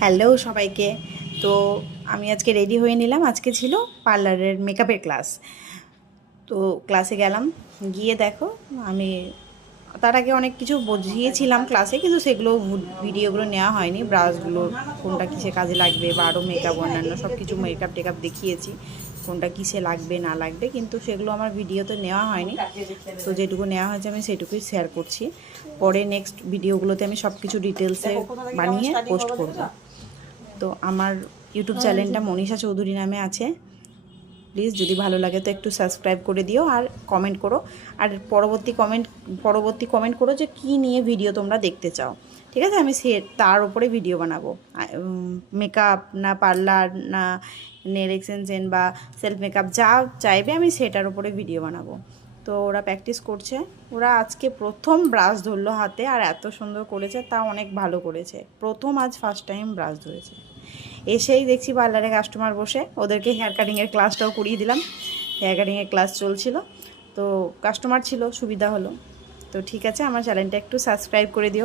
Hello সবাইকে। তো আমি আজকে রেডি হয়ে নিলাম। আজকে ছিল পার্লারের মেকআপের ক্লাস। তো ক্লাসে গেলাম, গিয়ে দেখো আমি তার আগে অনেক কিছু বুঝিয়েছিলাম ক্লাসে, কিন্তু সেগুলো ভিডিওগুলো নেওয়া হয়নি। ব্রাশগুলো কোনটা কিসে কাজে লাগবে বা আরও মেকআপ অন্যান্য সব কিছু মেকআপ টেকআপ দেখিয়েছি, কোনটা কিসে লাগবে না লাগবে, কিন্তু সেগুলো আমার ভিডিওতে নেওয়া হয়নি। তো যেটুকু নেওয়া হয়েছে আমি সেটুকুই শেয়ার করছি। পরে নেক্সট ভিডিওগুলোতে আমি সব কিছু ডিটেলসে বানিয়ে পোস্ট করব। তো আমার ইউটিউব চ্যানেলটা মনীষা চৌধুরী নামে আছে। প্লিজ যদি ভালো লাগে তো একটু সাবস্ক্রাইব করে দিও আর কমেন্ট করো। আর পরবর্তী কমেন্ট করো যে কী নিয়ে ভিডিও তোমরা দেখতে চাও। ঠিক আছে, আমি তার উপরে ভিডিও বানাবো। মেকআপ না পার্লার না নেল এক্সটেনশন বা সেলফ মেকআপ যা চাইবে আমি সেটার উপরে ভিডিও বানাবো। তো ওরা প্র্যাকটিস করছে। ওরা আজকে প্রথম ব্রাশ ধরলো হাতে, আর এত সুন্দর করেছে, তা অনেক ভালো করেছে। আজ ফার্স্ট টাইম ব্রাশ ধরেছে। এসেই দেখছি পার্লারে কাস্টমার বসে, ওদেরকে হেয়ার কাটিংয়ের ক্লাসটাও করিয়ে দিলাম। হেয়ার কাটিংয়ের ক্লাস চলছিল, তো কাস্টমার ছিল, সুবিধা হলো। তো ঠিক আছে, আমার চ্যানেলটা একটু সাবস্ক্রাইব করে দিও।